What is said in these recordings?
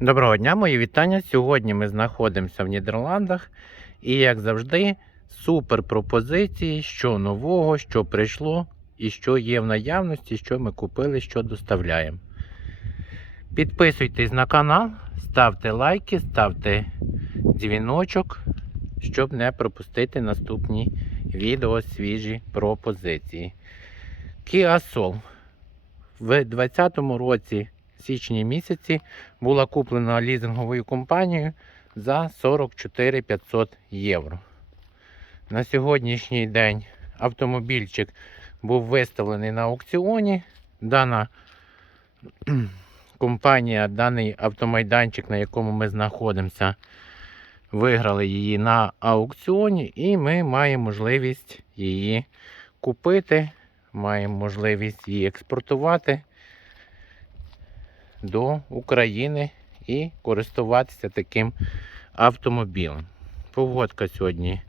Доброго дня, мої вітання. Сьогодні ми знаходимося в Нідерландах і, як завжди, супер пропозиції, що нового, що прийшло і що є в наявності, що ми купили, що доставляємо. Підписуйтесь на канал, ставте лайки, ставте дзвіночок, щоб не пропустити наступні відео свіжі пропозиції. Kia Soul в 2020 році січні місяці була куплена лізинговою компанією за 44 500 євро. На сьогоднішній день автомобільчик був виставлений на аукціоні. Дана компанія, даний автомайданчик, на якому ми знаходимося, виграли її на аукціоні, і ми маємо можливість її купити, маємо можливість її експортувати до України і користуватися таким автомобілем. Погодка сьогодні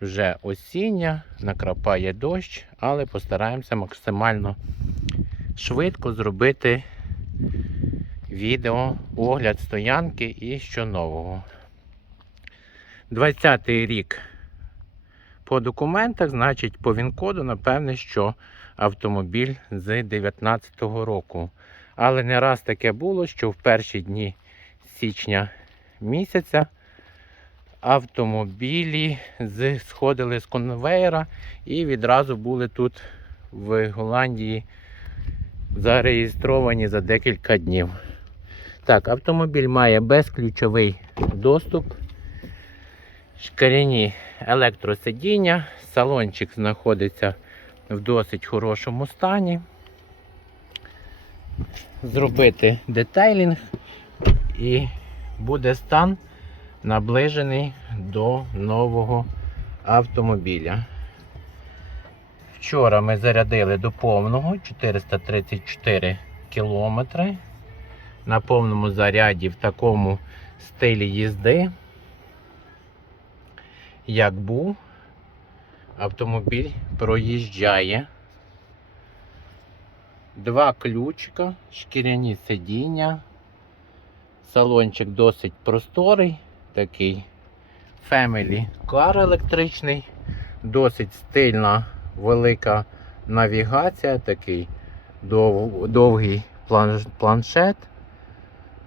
вже осіння, накрапає дощ, але постараємося максимально швидко зробити відео огляд стоянки і що нового. 20-й рік по документах, значить, по ВІН-коду, напевне, що автомобіль з 19-го року. Але не раз таке було, що в перші дні січня місяця автомобілі сходили з конвейера і відразу були тут в Голландії зареєстровані за декілька днів. Так, автомобіль має безключовий доступ, шкіряні електросидіння, салончик знаходиться в досить хорошому стані зробити детейлінг і буде стан наближений до нового автомобіля. Вчора ми зарядили до повного 434 кілометри. На повному заряді в такому стилі їзди, як був, автомобіль проїжджає. Два ключика, шкіряні сидіння. Салончик досить просторий, такий Family Car електричний, досить стильна велика навігація, такий дов, довгий планшет.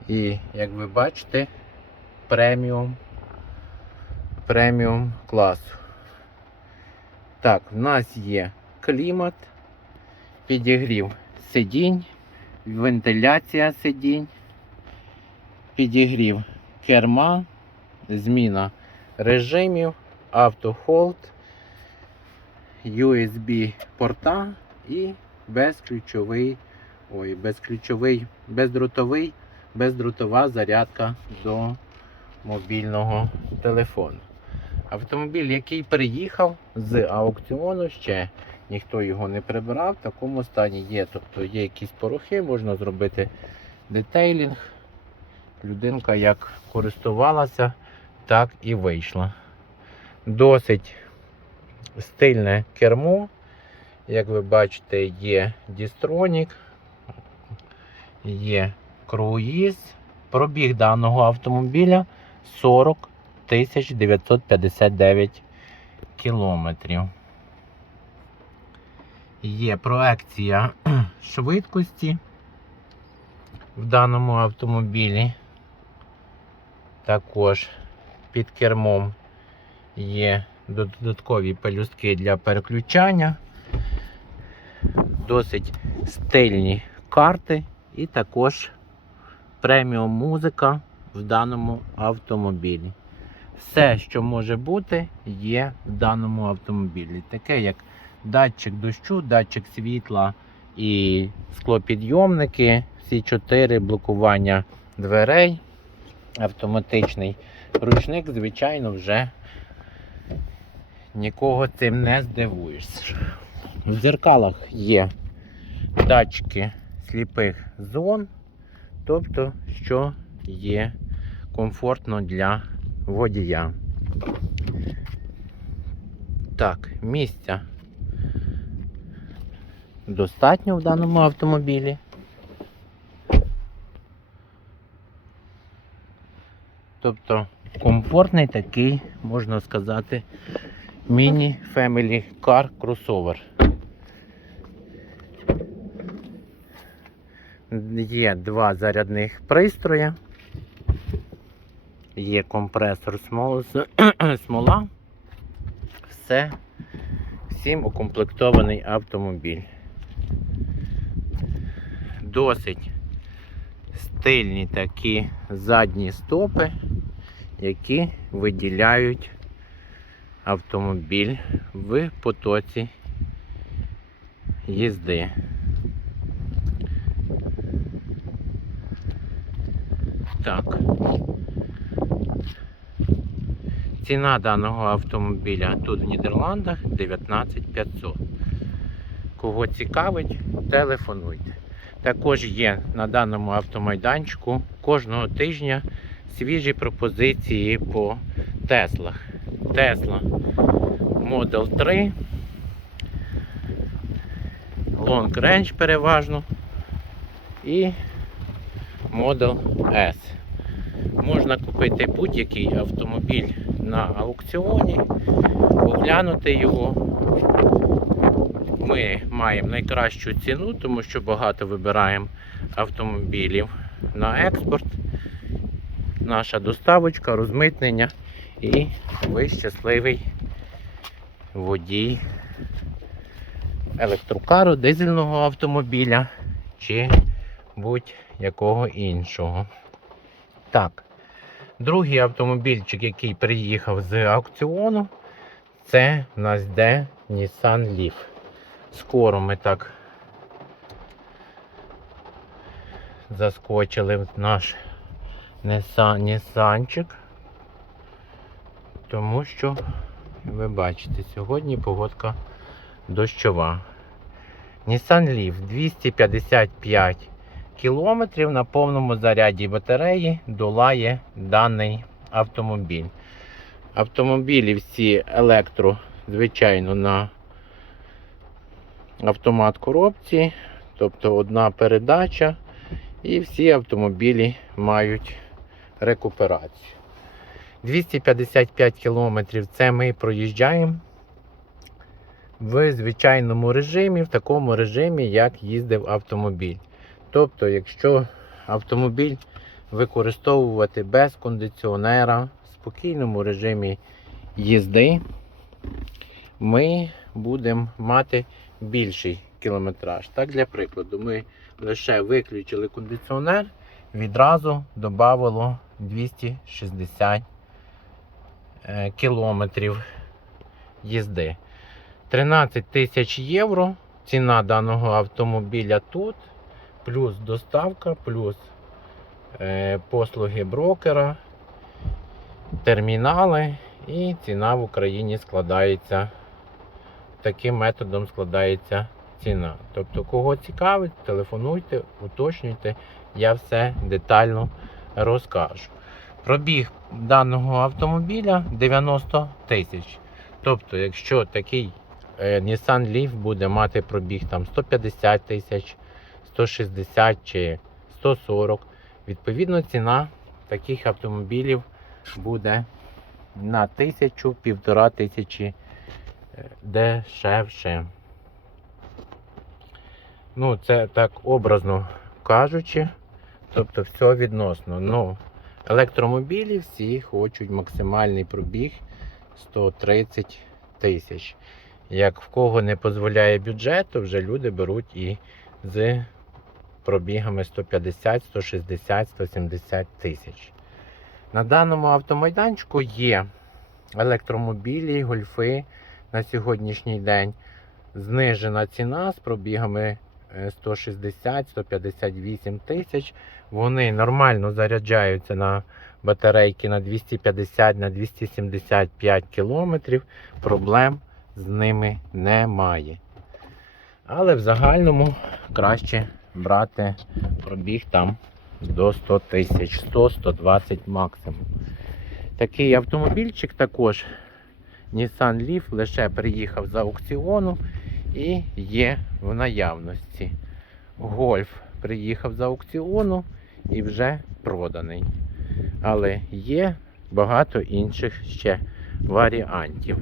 І, як ви бачите, преміум преміум класу. Так, в нас є клімат, підігрів сидінь, вентиляція сидінь, підігрів керма, зміна режимів, автохолд, USB порта і безключовий, ой, безключовий, бездротовий, бездротова зарядка до мобільного телефону. Автомобіль, який приїхав з аукціону ще ніхто його не прибирав, в такому стані є. Тобто є якісь порохи, можна зробити детейлінг. Людинка як користувалася, так і вийшла. Досить стильне кермо. Як ви бачите, є дістронік, є круїз. Пробіг даного автомобіля 40 959 кілометрів є проекція швидкості в даному автомобілі. Також під кермом є додаткові пелюстки для переключання, досить стильні карти і також преміум музика в даному автомобілі. Все, що може бути, є в даному автомобілі. Таке як датчик дощу, датчик світла і склопідйомники, всі чотири блокування дверей, автоматичний ручник, звичайно, вже нікого цим не здивуєш. В дзеркалах є датчики сліпих зон, тобто, що є комфортно для водія. Так, місця достатньо в даному автомобілі. Тобто комфортний такий, можна сказати, міні Family Car Crossover. Є два зарядних пристрої. Є компресор смола. Все. Всім укомплектований автомобіль. Досить стильні такі задні стопи, які виділяють автомобіль в потоці їзди. Так. Ціна даного автомобіля тут в Нідерландах 19500. Кого цікавить, телефонуйте. Також є на даному автомайданчику кожного тижня свіжі пропозиції по Теслах. Tesla Model 3. Long Range переважно. І Model S. Можна купити будь-який автомобіль на аукціоні, оглянути його. Ми маємо найкращу ціну, тому що багато вибираємо автомобілів на експорт. Наша доставочка, розмитнення і ви щасливий водій електрокару, дизельного автомобіля чи будь-якого іншого. Так, другий автомобільчик, який приїхав з аукціону, це в нас йде Nissan Leaf. Скоро ми так заскочили в наш Нісанчик, тому що, ви бачите, сьогодні погодка дощова. Nissan Leaf 255 кілометрів на повному заряді батареї долає даний автомобіль. Автомобілі всі електро, звичайно, на автомат коробці, тобто одна передача, і всі автомобілі мають рекуперацію. 255 кілометрів це ми проїжджаємо в звичайному режимі, в такому режимі, як їздив автомобіль. Тобто, якщо автомобіль використовувати без кондиціонера в спокійному режимі їзди, ми будемо мати більший кілометраж. Так, для прикладу, ми лише виключили кондиціонер, відразу додавало 260 е, кілометрів їзди. 13 тисяч євро ціна даного автомобіля тут, плюс доставка, плюс е, послуги брокера, термінали і ціна в Україні складається. Таким методом складається ціна. Тобто, кого цікавить, телефонуйте, уточнюйте, я все детально розкажу. Пробіг даного автомобіля 90 тисяч. Тобто, якщо такий е, Nissan Leaf буде мати пробіг там 150 тисяч, 160 чи 140, відповідно ціна таких автомобілів буде на тисячу, півтора тисячі дешевше. Ну, це так образно кажучи, тобто все відносно. Ну, електромобілі всі хочуть максимальний пробіг 130 тисяч. Як в кого не дозволяє бюджет, то вже люди беруть і з пробігами 150, 160, 170 тисяч. На даному автомайданчику є електромобілі, гольфи на сьогоднішній день. Знижена ціна з пробігами е, 160-158 тисяч. Вони нормально заряджаються на батарейки на 250 на 275 кілометрів. Проблем з ними немає. Але в загальному краще брати пробіг там до 100 тисяч, 100-120 максимум. Такий автомобільчик також Nissan Leaf лише приїхав з аукціону і є в наявності. Гольф приїхав з аукціону і вже проданий. Але є багато інших ще варіантів.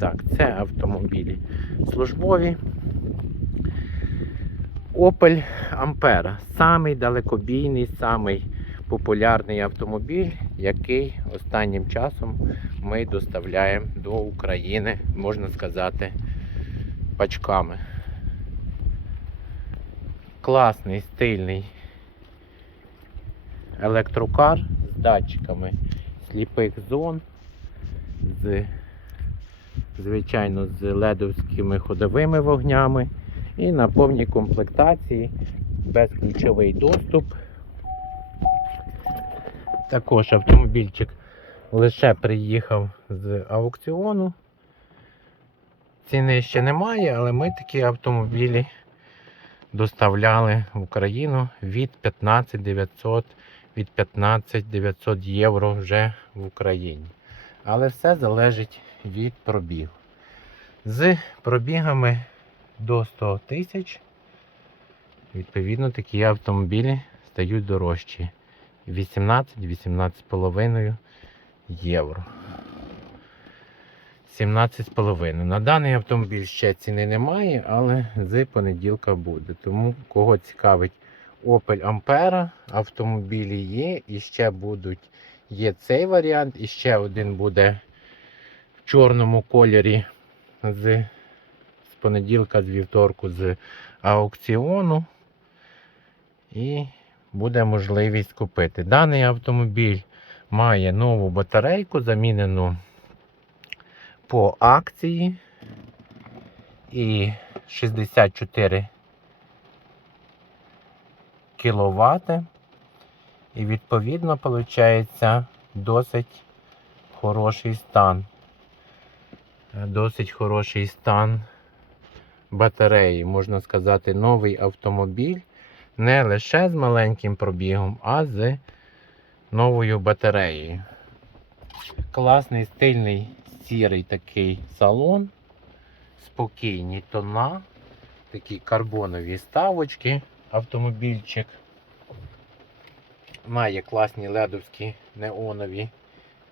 Так, це автомобілі службові. Opel Ampera. Самий далекобійний, самий популярний автомобіль, який останнім часом ми доставляємо до України, можна сказати, пачками. Класний, стильний електрокар з датчиками сліпих зон, з, звичайно, з ледовськими ходовими вогнями і на повній комплектації безключовий доступ. Також автомобільчик лише приїхав з аукціону. Ціни ще немає, але ми такі автомобілі доставляли в Україну від 15 900 від 15 900 євро вже в Україні. Але все залежить від пробігу. З пробігами до 100 тисяч, відповідно, такі автомобілі стають дорожчі. 18-18,5 євро. 17,5. На даний автомобіль ще ціни немає, але з понеділка буде. Тому кого цікавить Opel Ampera, автомобілі є, і ще будуть. Є цей варіант, і ще один буде в чорному кольорі з, з понеділка, з вівторку, з аукціону. І буде можливість купити. Даний автомобіль має нову батарейку, замінену по акції і 64 кВт. І відповідно виходить досить хороший стан. Досить хороший стан батареї, можна сказати, новий автомобіль не лише з маленьким пробігом, а з новою батареєю. Класний стильний сірий такий салон, спокійні тона, такі карбонові ставочки, автомобільчик. Має класні ледовські неонові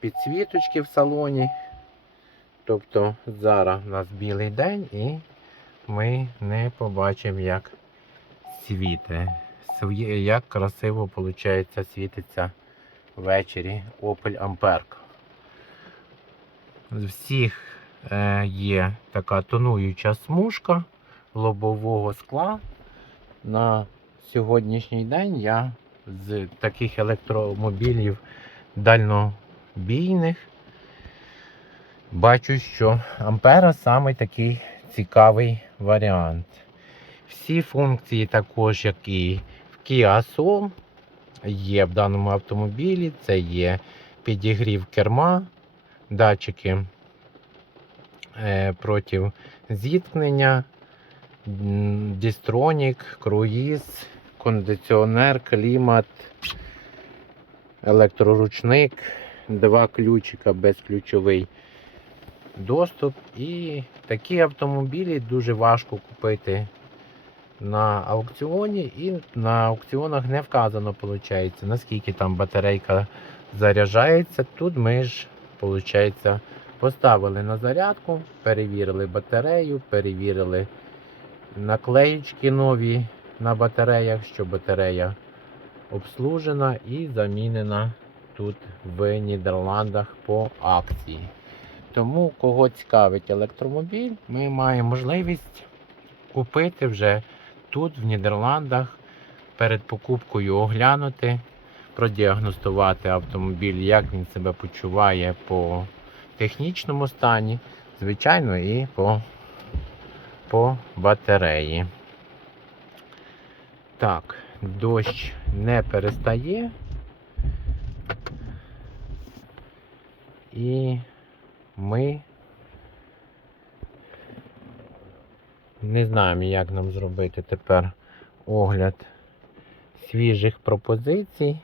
підсвіточки в салоні. Тобто зараз у нас білий день і ми не побачимо, як Своє- Як красиво виходить, світиться ввечері Opel Amperka. З всіх е, є така тонуюча смужка лобового скла. На сьогоднішній день я з таких електромобілів дальнобійних бачу, що Ампера саме такий цікавий варіант. Всі функції також, як і в Kia Soul, є в даному автомобілі. Це є підігрів керма, датчики е, проти зіткнення, дістронік, круїз, кондиціонер, клімат, електроручник, два ключика безключовий доступ. І такі автомобілі дуже важко купити на аукціоні, і на аукціонах не вказано, виходить, наскільки там батарейка заряджається. Тут ми ж, виходить, поставили на зарядку, перевірили батарею, перевірили наклеїчки нові на батареях, що батарея обслужена і замінена тут в Нідерландах по акції. Тому, кого цікавить електромобіль, ми маємо можливість купити вже тут, в Нідерландах, перед покупкою оглянути, продіагностувати автомобіль, як він себе почуває по технічному стані, звичайно, і по, по батареї. Так, дощ не перестає. І ми не знаємо, як нам зробити тепер огляд свіжих пропозицій.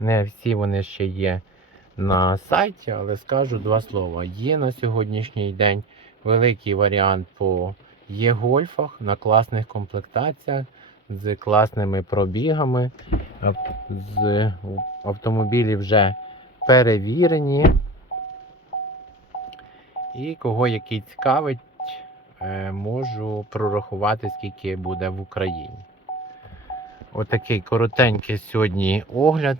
Не всі вони ще є на сайті, але скажу два слова. Є на сьогоднішній день великий варіант по є-гольфах на класних комплектаціях з класними пробігами. з автомобілі вже перевірені. І кого який цікавить, можу прорахувати, скільки буде в Україні. Отакий коротенький сьогодні огляд.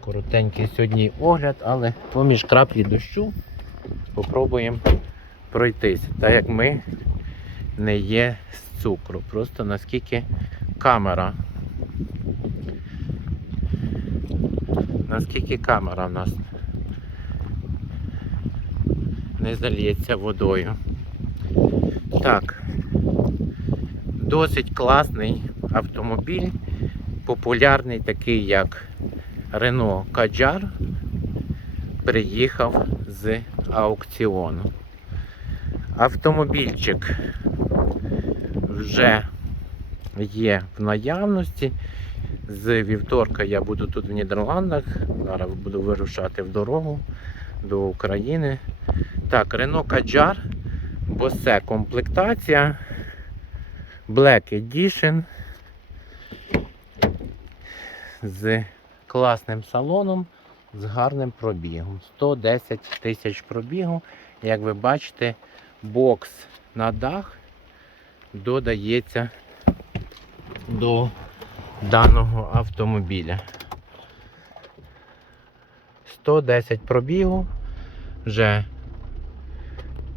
Коротенький сьогодні огляд, але поміж краплі дощу попробуємо пройтися. Так як ми не є з цукру. Просто наскільки камера. Наскільки камера в нас не зальється водою. Так. Досить класний автомобіль, популярний такий як Renault Kadjar, приїхав з аукціону. Автомобільчик вже є в наявності. З вівторка я буду тут в Нідерландах. Зараз буду вирушати в дорогу до України. Так, Renault Kadjar, Bose комплектація, Black Edition з класним салоном, з гарним пробігом. 110 тисяч пробігу. Як ви бачите, бокс на дах додається до даного автомобіля. 110 пробігу, вже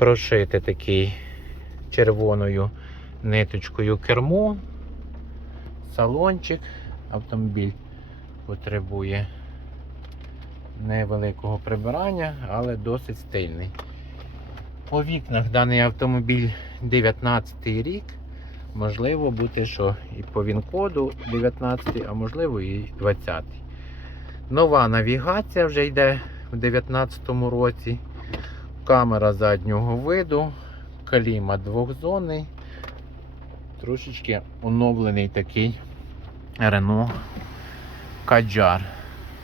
прошити такий червоною ниточкою кермо, салончик, автомобіль потребує невеликого прибирання, але досить стильний. По вікнах даний автомобіль 19 рік. Можливо бути, що і по ВІН-коду 19, а можливо і 20. Нова навігація вже йде в 2019 році. Камера заднього виду, клімат двохзонний. Трошечки оновлений такий Renault Kadjar.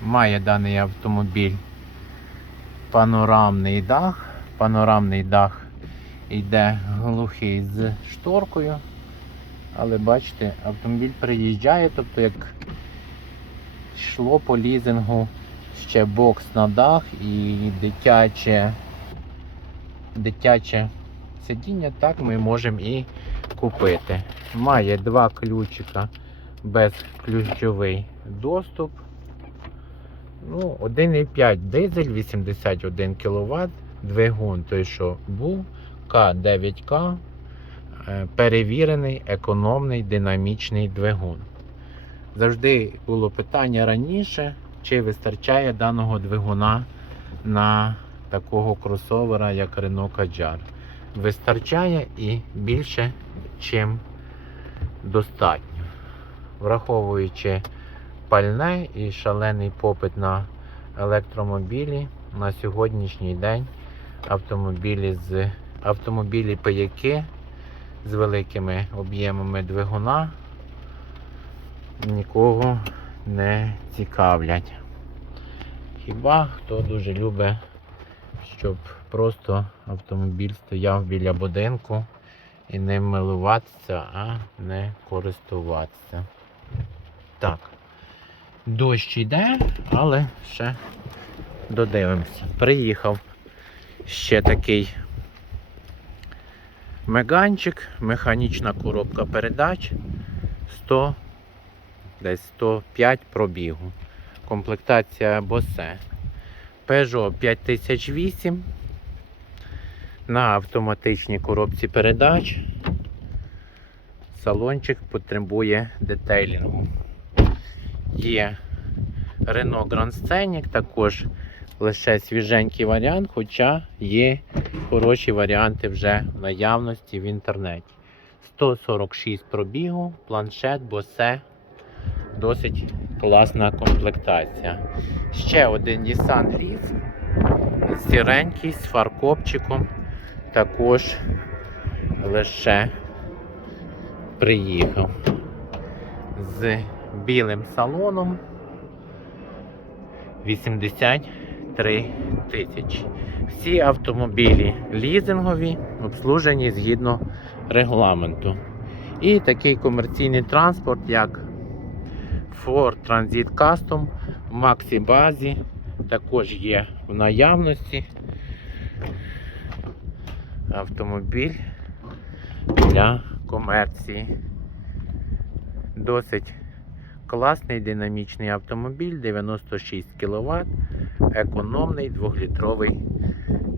Має даний автомобіль панорамний дах. Панорамний дах йде глухий з шторкою. Але бачите, автомобіль приїжджає, тобто як йшло по лізингу ще бокс на дах і дитяче, дитяче сидіння, так ми можемо і купити. Має два ключика безключовий доступ. Ну, 1,5 дизель, 81 кВт, двигун той, що був, К9К. Е, перевірений, економний, динамічний двигун. Завжди було питання раніше, чи вистачає даного двигуна на такого кросовера, як Renault Kadjar. Вистачає і більше, чим достатньо. Враховуючи пальне і шалений попит на електромобілі, на сьогоднішній день автомобілі з автомобілі паяки з великими об'ємами двигуна нікого не цікавлять. Хіба хто дуже любить, щоб просто автомобіль стояв біля будинку і ним милуватися, а не користуватися. Так, дощ йде, але ще додивимося. Приїхав ще такий Меганчик, механічна коробка передач 100, десь 105 пробігу. Комплектація Bose. Peugeot 5008 на автоматичній коробці передач. Салончик потребує детейлінгу. Є Renault Grand Scenic, також лише свіженький варіант, хоча є хороші варіанти вже в наявності в інтернеті. 146 пробігу, планшет, босе. Досить класна комплектація. Ще один Nissan Leaf. Сіренький з фаркопчиком. Також лише приїхав з білим салоном. 83 тисячі. Всі автомобілі лізингові, обслужені згідно регламенту. І такий комерційний транспорт, як Ford Transit Custom в Maxi базі також є в наявності. Автомобіль для комерції. Досить класний динамічний автомобіль, 96 кВт, економний 2-літровий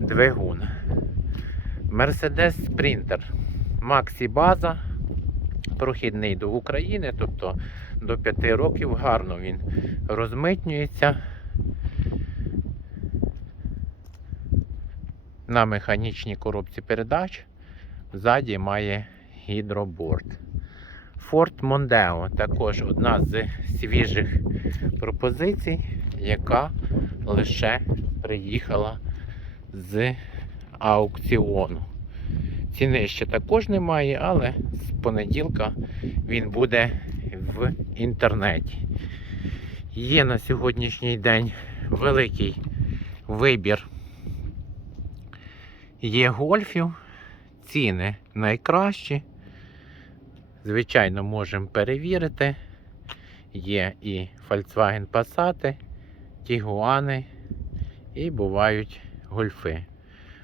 двигун. Mercedes Sprinter. Maxi база. Прохідний до України, тобто до 5 років гарно він розмитнюється. На механічній коробці передач. Ззаді має гідроборд. Ford Mondeo також одна з свіжих пропозицій, яка лише приїхала з аукціону. Ціни ще також немає, але з понеділка він буде в інтернеті. Є на сьогоднішній день великий вибір. Є гольфів, ціни найкращі. Звичайно, можемо перевірити. Є і Volkswagen Passat, Tiguan і бувають гольфи.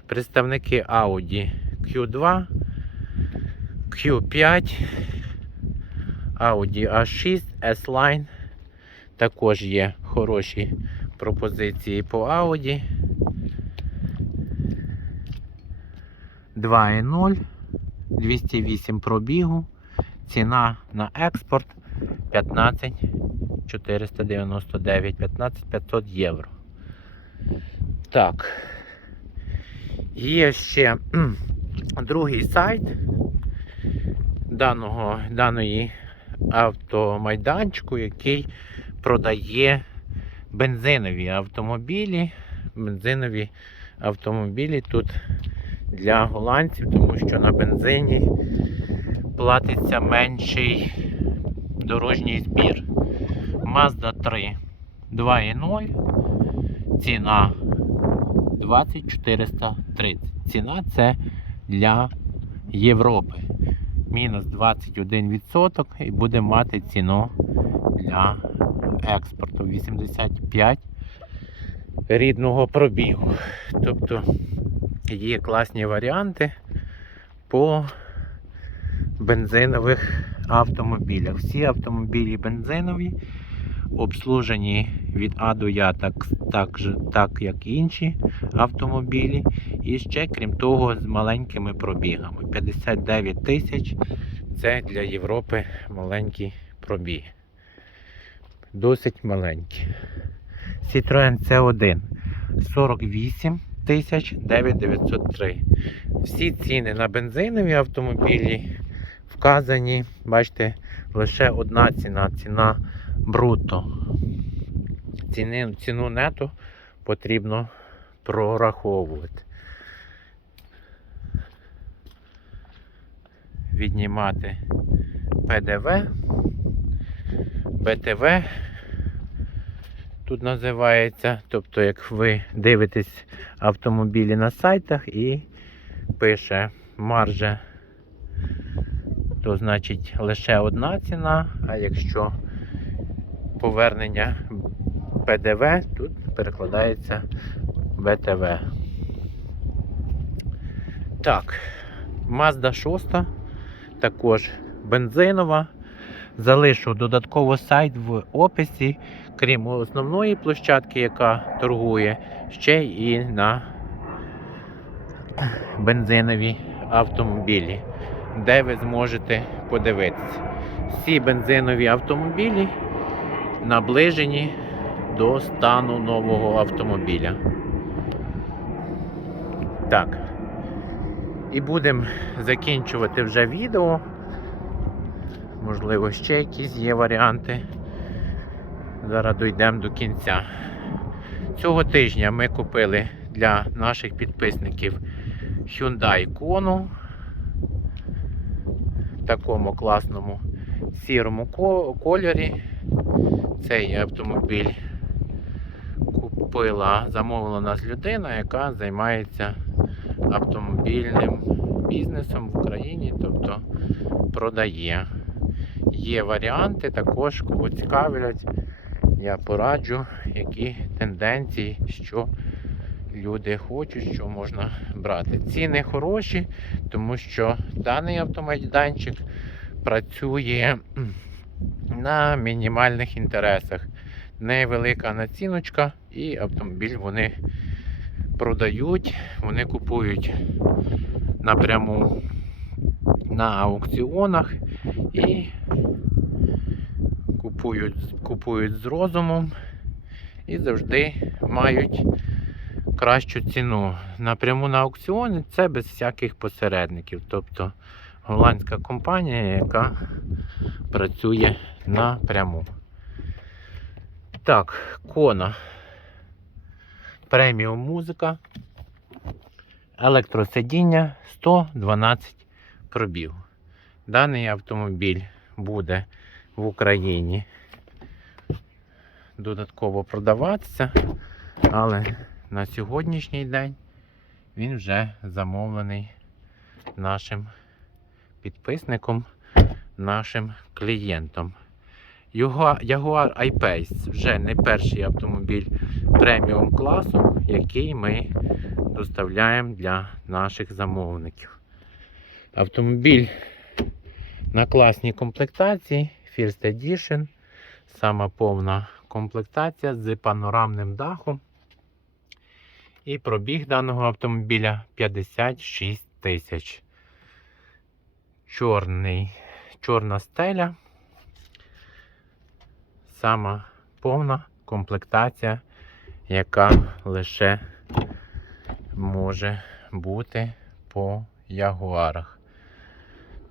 Представники Audi Q2, Q5, Audi A6, S-Line. Також є хороші пропозиції по Audi. 2.0, 208 пробігу. Ціна на експорт 15 499, 15 500 євро. Так. Є ще другий сайт даного, даної автомайданчику, який продає бензинові автомобілі. Бензинові автомобілі тут для голландців, тому що на бензині платиться менший дорожній збір. Mazda 3 2.0. Ціна 2430. Ціна це для Європи. Мінус 21% і буде мати ціну для експорту 85 рідного пробігу. Тобто є класні варіанти по бензинових автомобілях. Всі автомобілі бензинові, обслужені від А до Я, так, так, так як інші автомобілі. І ще, крім того, з маленькими пробігами. 59 тисяч це для Європи маленький пробіг. Досить маленький. Citroen C1 48 тисяч 9903. Всі ціни на бензинові автомобілі вказані, бачите, лише одна ціна, ціна бруто. Ціни, ціну нету потрібно прораховувати. Віднімати ПДВ, БТВ тут називається. Тобто, як ви дивитесь автомобілі на сайтах і пише маржа то значить лише одна ціна, а якщо повернення ПДВ, тут перекладається БТВ. Так, Mazda 6 також бензинова. Залишу додатково сайт в описі, крім основної площадки, яка торгує, ще і на бензинові автомобілі де ви зможете подивитися. Всі бензинові автомобілі наближені до стану нового автомобіля. Так. І будемо закінчувати вже відео. Можливо, ще якісь є варіанти. Зараз дійдемо до кінця. Цього тижня ми купили для наших підписників Hyundai Kona такому класному сірому кольорі. Цей автомобіль купила, замовила нас людина, яка займається автомобільним бізнесом в Україні, тобто продає. є варіанти, також кого цікавлять. Я пораджу, які тенденції, що люди хочуть, що можна брати. Ціни хороші, тому що даний автомайданчик працює на мінімальних інтересах. Невелика націночка, і автомобіль вони продають, вони купують напряму на аукціонах і купують, купують з розумом і завжди мають кращу ціну. Напряму на аукціони це без всяких посередників. Тобто голландська компанія, яка працює напряму. Так, кона. Преміум музика. Електросидіння 112 пробіг. Даний автомобіль буде в Україні додатково продаватися, але на сьогоднішній день він вже замовлений нашим підписником, нашим клієнтом. Jaguar I-Pace вже не перший автомобіль преміум класу, який ми доставляємо для наших замовників. Автомобіль на класній комплектації First Edition. Сама повна комплектація з панорамним дахом. І пробіг даного автомобіля 56 тисяч. Чорний, чорна стеля. Сама повна комплектація, яка лише може бути по ягуарах.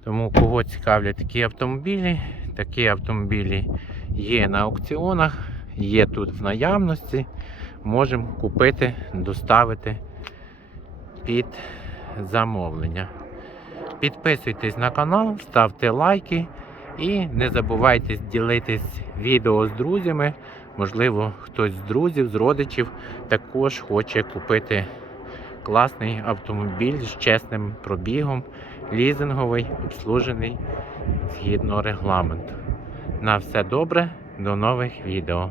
Тому кого цікавлять такі автомобілі, такі автомобілі є на аукціонах, є тут в наявності. Можемо купити, доставити під замовлення. Підписуйтесь на канал, ставте лайки і не забувайте ділитись відео з друзями. Можливо, хтось з друзів, з родичів також хоче купити класний автомобіль з чесним пробігом, лізинговий, обслужений згідно регламенту. На все добре, до нових відео.